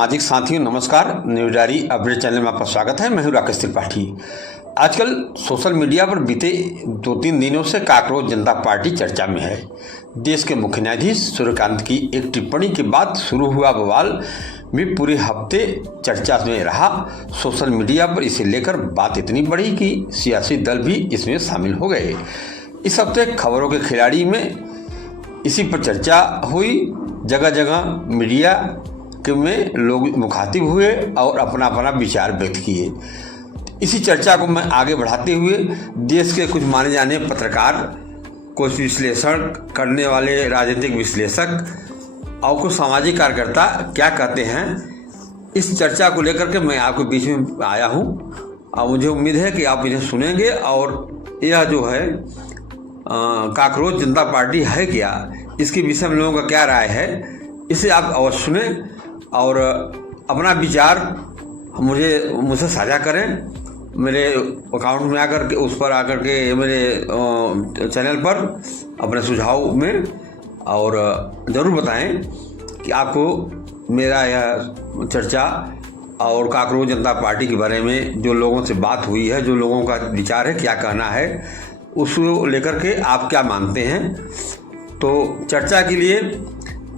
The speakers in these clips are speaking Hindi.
सामाजिक साथियों नमस्कार। न्यूज डायरी अपडेट चैनल में आपका स्वागत है। मैं हूं राकेश त्रिपाठी। आजकल सोशल मीडिया पर बीते 2-3 दिनों से काकरोच जनता पार्टी चर्चा में है। देश के मुख्य न्यायाधीश सूर्यकांत की एक टिप्पणी के बाद शुरू हुआ बवाल भी पूरे हफ्ते चर्चा में रहा। सोशल मीडिया पर इसे लेकर बात इतनी बढ़ी कि सियासी दल भी इसमें शामिल हो गए। इस हफ्ते खबरों के खिलाड़ी में इसी पर चर्चा हुई। जगह जगह मीडिया में लोग मुखातिब हुए और अपना अपना विचार व्यक्त किए। इसी चर्चा को मैं आगे बढ़ाते हुए देश के कुछ माने जाने पत्रकार, कुछ विश्लेषण करने वाले राजनीतिक विश्लेषक और कुछ सामाजिक कार्यकर्ता क्या कहते हैं, इस चर्चा को लेकर के मैं आपके बीच में आया हूं और मुझे उम्मीद है कि आप इन्हें सुनेंगे। और यह जो है काकरोच जनता पार्टी है क्या, इसके विषय में लोगों का क्या राय है, इसे आप अवश्य सुने और अपना विचार मुझसे साझा करें। मेरे अकाउंट में आकर के, उस पर आकर के मेरे चैनल पर अपने सुझाव में और ज़रूर बताएं कि आपको मेरा यह चर्चा और काकरोच जनता पार्टी के बारे में जो लोगों से बात हुई है, जो लोगों का विचार है, क्या कहना है, उसको लेकर के आप क्या मानते हैं। तो चर्चा के लिए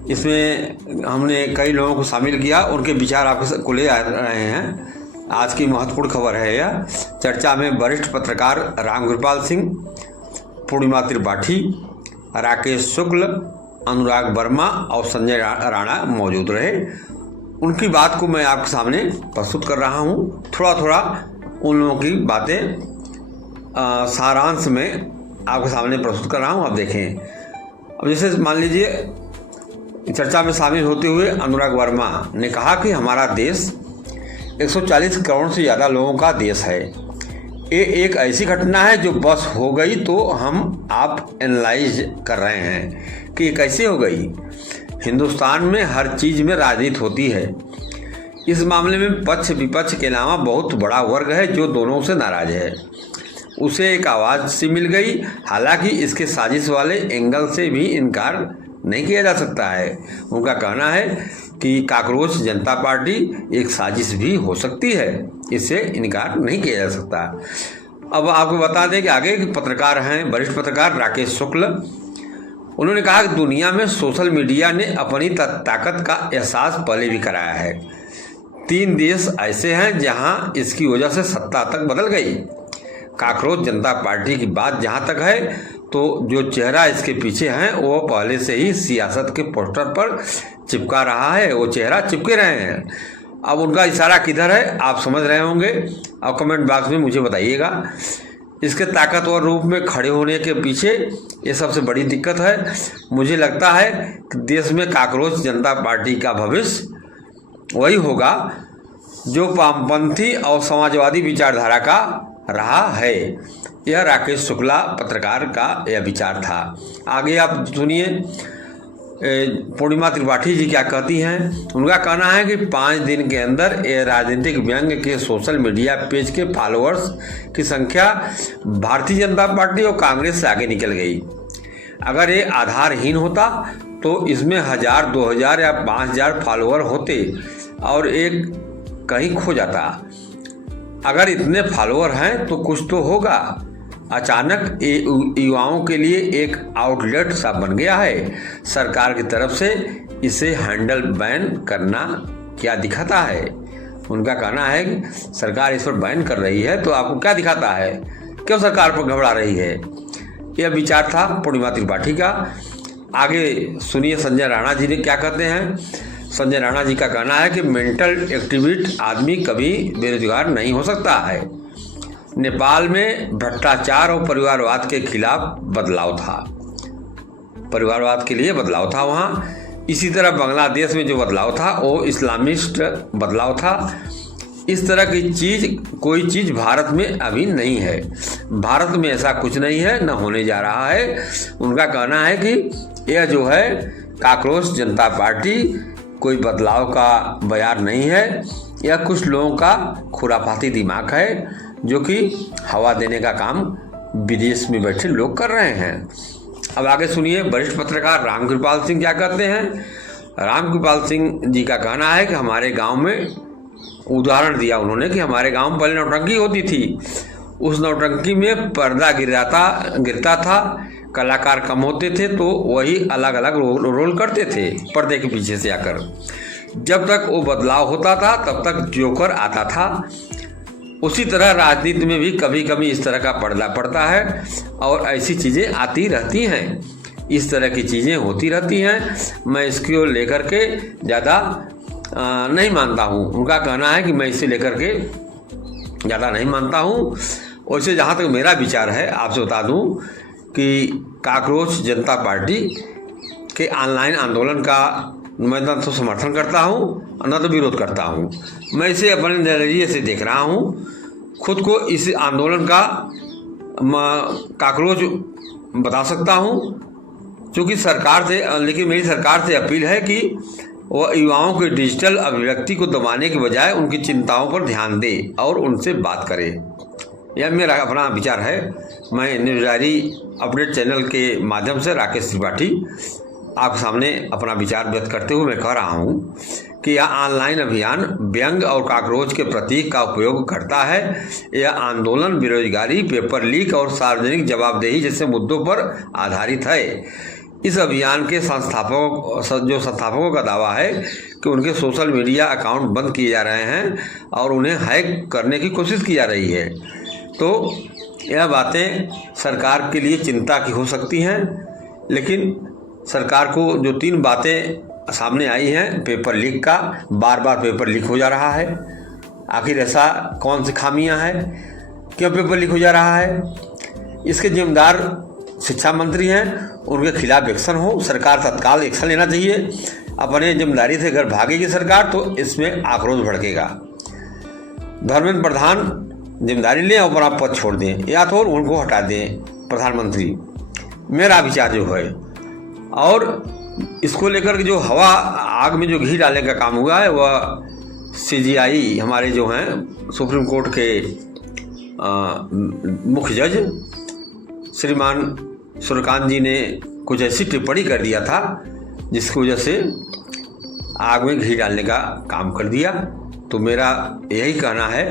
इसमें हमने कई लोगों को शामिल किया, उनके विचार आपको ले आ रहे हैं। आज की महत्वपूर्ण खबर है यह। चर्चा में वरिष्ठ पत्रकार रामकृपाल सिंह, पूर्णिमा त्रिपाठी, राकेश शुक्ल, अनुराग वर्मा और संजय राणा मौजूद रहे। उनकी बात को मैं आपके सामने प्रस्तुत कर रहा हूँ। थोड़ा थोड़ा उन लोगों की बातें सारांश में आपके सामने प्रस्तुत कर रहा हूँ, आप देखें। अब जैसे मान लीजिए चर्चा में शामिल होते हुए अनुराग वर्मा ने कहा कि हमारा देश 140 करोड़ से ज़्यादा लोगों का देश है। ये एक ऐसी घटना है जो बस हो गई तो हम आप एनालाइज कर रहे हैं कि ये कैसे हो गई। हिंदुस्तान में हर चीज़ में राजनीति होती है। इस मामले में पक्ष विपक्ष के अलावा बहुत बड़ा वर्ग है जो दोनों से नाराज है। उसे एक आवाज़ सी मिल गई। हालांकि इसके साजिश वाले एंगल से भी इनकार नहीं किया जा सकता है। उनका कहना है कि काकरोच जनता पार्टी एक साजिश भी हो सकती है, इससे इनकार नहीं किया जा सकता। अब आपको बता दें कि आगे पत्रकार हैं वरिष्ठ पत्रकार राकेश शुक्ल। उन्होंने कहा कि दुनिया में सोशल मीडिया ने अपनी ताकत का एहसास पहले भी कराया है। 3 देश ऐसे हैं जहां इसकी वजह से सत्ता तक बदल गई। काकरोच जनता पार्टी की बात जहां तक है तो जो चेहरा इसके पीछे है वो पहले से ही सियासत के पोस्टर पर चिपका रहा है, वो चेहरा चिपके रहे हैं। अब उनका इशारा किधर है आप समझ रहे होंगे और कमेंट बॉक्स में मुझे बताइएगा। इसके ताकतवर रूप में खड़े होने के पीछे ये सबसे बड़ी दिक्कत है। मुझे लगता है कि देश में काकरोच जनता पार्टी का भविष्य वही होगा जो वामपंथी और समाजवादी विचारधारा का रहा है। यह राकेश शुक्ला पत्रकार का यह विचार था। आगे आप सुनिए पूर्णिमा त्रिपाठी जी क्या कहती हैं। उनका कहना है कि 5 दिन के अंदर ये राजनीतिक व्यंग्य के सोशल मीडिया पेज के फॉलोअर्स की संख्या भारतीय जनता पार्टी और कांग्रेस से आगे निकल गई। अगर ये आधारहीन होता तो इसमें 1000, 2000 या 5000 फॉलोअर होते और एक कहीं खो जाता। अगर इतने फॉलोअर हैं तो कुछ तो होगा। अचानक युवाओं के लिए एक आउटलेट सा बन गया है। सरकार की तरफ से इसे हैंडल बैन करना क्या दिखाता है। उनका कहना है कि सरकार इस पर बैन कर रही है तो आपको क्या दिखाता है, क्यों सरकार पर घबरा रही है। यह विचार था पूर्णिमा त्रिपाठी का। आगे सुनिए संजय राणा जी ने क्या कहते हैं। संजय राणा जी का कहना है कि मेंटल एक्टिविस्ट आदमी कभी बेरोजगार नहीं हो सकता है। नेपाल में भ्रष्टाचार और परिवारवाद के खिलाफ बदलाव था, परिवारवाद के लिए बदलाव था वहाँ। इसी तरह बांग्लादेश में जो बदलाव था वो इस्लामिस्ट बदलाव था। इस तरह की कोई चीज़ भारत में अभी नहीं है। भारत में ऐसा कुछ नहीं है, न होने जा रहा है। उनका कहना है कि यह जो है काकरोच जनता पार्टी कोई बदलाव का बयान नहीं है। यह कुछ लोगों का खुराफाती दिमाग है जो कि हवा देने का काम विदेश में बैठे लोग कर रहे हैं। अब आगे सुनिए वरिष्ठ पत्रकार रामकृपाल सिंह क्या कहते हैं। रामकृपाल सिंह जी का कहना है कि हमारे गांव में, उदाहरण दिया उन्होंने कि हमारे गांव में पहले नौटंकी होती थी, उस नौटंकी में पर्दा गिरता था, कलाकार कम होते थे तो वही अलग अलग रोल करते थे पर्दे के पीछे से आकर। जब तक वो बदलाव होता था तब तक जोकर आता था। उसी तरह राजनीति में भी कभी कभी इस तरह का पर्दा पड़ता है और ऐसी चीज़ें आती रहती हैं, इस तरह की चीज़ें होती रहती हैं। मैं इसको लेकर के ज़्यादा नहीं मानता हूँ। उनका कहना है कि मैं इसे लेकर के ज़्यादा नहीं मानता हूँ। वैसे जहाँ तक मेरा विचार है, आपसे बता दूँ कि काकरोच जनता पार्टी के ऑनलाइन आंदोलन का मैं न तो समर्थन करता हूँ न तो विरोध करता हूँ। मैं इसे अपने नज़रिए से देख रहा हूँ। खुद को इस आंदोलन का काकरोच बता सकता हूँ, क्योंकि सरकार से, लेकिन मेरी सरकार से अपील है कि वह युवाओं के डिजिटल अभिव्यक्ति को दबाने के बजाय उनकी चिंताओं पर ध्यान दे और उनसे बात करे। यह मेरा अपना विचार है। मैं न्यूज़ डायरी अपडेट चैनल के माध्यम से राकेश त्रिपाठी आपके सामने अपना विचार व्यक्त करते हुए मैं कह रहा हूँ कि यह ऑनलाइन अभियान व्यंग और काकरोच के प्रतीक का उपयोग करता है। यह आंदोलन बेरोजगारी, पेपर लीक और सार्वजनिक जवाबदेही जैसे मुद्दों पर आधारित है। इस अभियान के संस्थापकों का दावा है कि उनके सोशल मीडिया अकाउंट बंद किए जा रहे हैं और उन्हें हैक करने की कोशिश की जा रही है। तो यह बातें सरकार के लिए चिंता की हो सकती हैं, लेकिन सरकार को जो 3 बातें सामने आई हैं, पेपर लीक का, बार बार पेपर लीक हो जा रहा है, आखिर ऐसा कौन सी खामियां हैं, क्यों पेपर लीक हो जा रहा है, इसके जिम्मेदार शिक्षा मंत्री हैं, उनके खिलाफ एक्शन हो, सरकार तत्काल एक्शन लेना चाहिए। अपने जिम्मेदारी से अगर भागेगी सरकार तो इसमें आक्रोश भड़केगा। धर्मेंद्र प्रधान जिम्मेदारी लें और अपना पद छोड़ दें या तो उनको हटा दें प्रधानमंत्री, मेरा विचार जो है। और इसको लेकर के जो हवा आग में जो घी डालने का काम हुआ है वह CGI हमारे जो हैं सुप्रीम कोर्ट के मुख्य जज श्रीमान सूर्यकांत जी ने कुछ ऐसी टिप्पणी कर दिया था जिसकी वजह से आग में घी डालने का काम कर दिया। तो मेरा यही कहना है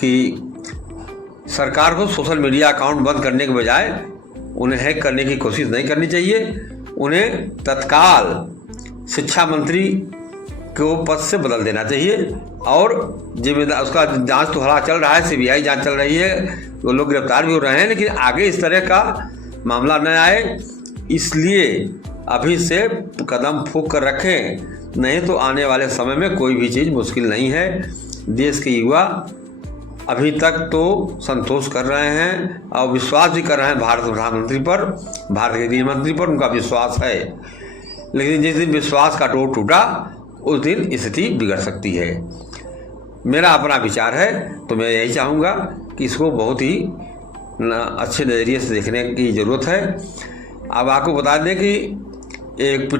कि सरकार को सोशल मीडिया अकाउंट बंद करने के बजाय उन्हें हैक करने की कोशिश नहीं करनी चाहिए। उन्हें तत्काल शिक्षा मंत्री को पद से बदल देना चाहिए और जिम्मेदार, उसका जांच तो हला चल रहा है, CBI जांच चल रही है, वो लोग गिरफ्तार भी हो रहे हैं, लेकिन आगे इस तरह का मामला न आए इसलिए अभी से कदम फूंक कर रखें, नहीं तो आने वाले समय में कोई भी चीज़ मुश्किल नहीं है। देश के युवा अभी तक तो संतोष कर रहे हैं और विश्वास भी कर रहे हैं भारत प्रधानमंत्री पर, भारत के गृह मंत्री पर उनका विश्वास है, लेकिन जिस दिन विश्वास का डोर टूटा उस दिन स्थिति बिगड़ सकती है। मेरा अपना विचार है, तो मैं यही चाहूँगा कि इसको बहुत ही अच्छे नज़रिए से देखने की ज़रूरत है। अब आपको बता दें कि एक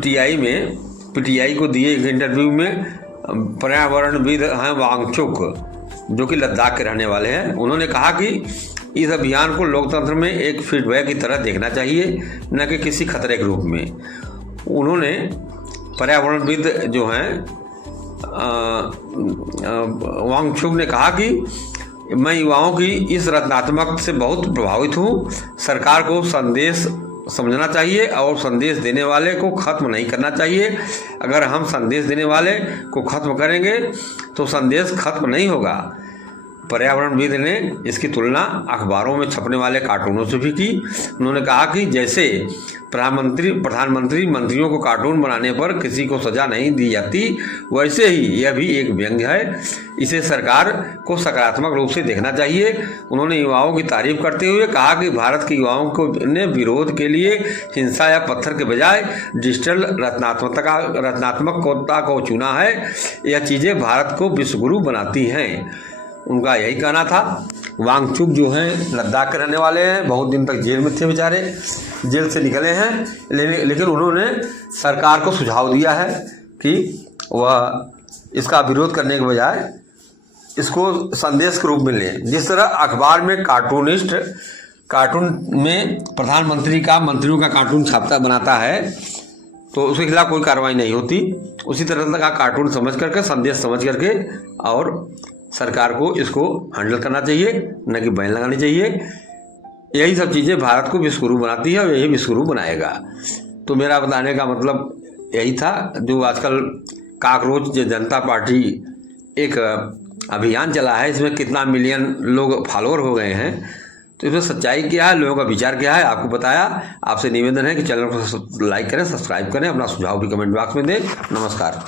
PTI को दिए एक इंटरव्यू में पर्यावरणविद हैं वांगचुक, जो कि लद्दाख के रहने वाले हैं, उन्होंने कहा कि इस अभियान को लोकतंत्र में एक फीडबैक की तरह देखना चाहिए, न कि किसी खतरे के रूप में। उन्होंने पर्यावरणविद जो हैं वांगचुक ने कहा कि मैं युवाओं की इस रचनात्मक से बहुत प्रभावित हूँ। सरकार को संदेश समझना चाहिए और संदेश देने वाले को ख़त्म नहीं करना चाहिए। अगर हम संदेश देने वाले को ख़त्म करेंगे तो संदेश खत्म नहीं होगा। पर्यावरणविद ने इसकी तुलना अखबारों में छपने वाले कार्टूनों से भी की। उन्होंने कहा कि जैसे प्रधानमंत्री मंत्रियों को कार्टून बनाने पर किसी को सज़ा नहीं दी जाती, वैसे ही यह भी एक व्यंग्य है। इसे सरकार को सकारात्मक रूप से देखना चाहिए। उन्होंने युवाओं की तारीफ करते हुए कहा कि भारत के युवाओं को ने विरोध के लिए हिंसा या पत्थर के बजाय डिजिटल रचनात्मकता को चुना है। यह चीज़ें भारत को विश्वगुरु बनाती हैं। उनका यही कहना था। वांगचुक जो हैं लद्दाख के रहने वाले हैं, बहुत दिन तक जेल में थे बेचारे, जेल से निकले हैं, लेकिन उन्होंने सरकार को सुझाव दिया है कि वह इसका विरोध करने के बजाय इसको संदेश के रूप में लें। जिस तरह अखबार में कार्टून में प्रधानमंत्री का, मंत्रियों का कार्टून छापता बनाता है, तो उसके खिलाफ कोई कार्रवाई नहीं होती। उसी तरह का कार्टून समझ करके, संदेश समझ करके और सरकार को इसको हैंडल करना चाहिए, न कि बैन लगानी चाहिए। यही सब चीज़ें भारत को विश्वगुरु बनाती है और यही विश्वगुरु बनाएगा। तो मेरा बताने का मतलब यही था। जो आजकल काकरोच जनता पार्टी एक अभियान चला है, इसमें कितना मिलियन लोग फॉलोअर हो गए हैं, तो इसमें सच्चाई क्या है, लोगों का विचार क्या है, आपको बताया। आपसे निवेदन है कि चैनल को लाइक करें, सब्सक्राइब करें, अपना सुझाव भी कमेंट बॉक्स में दें। नमस्कार।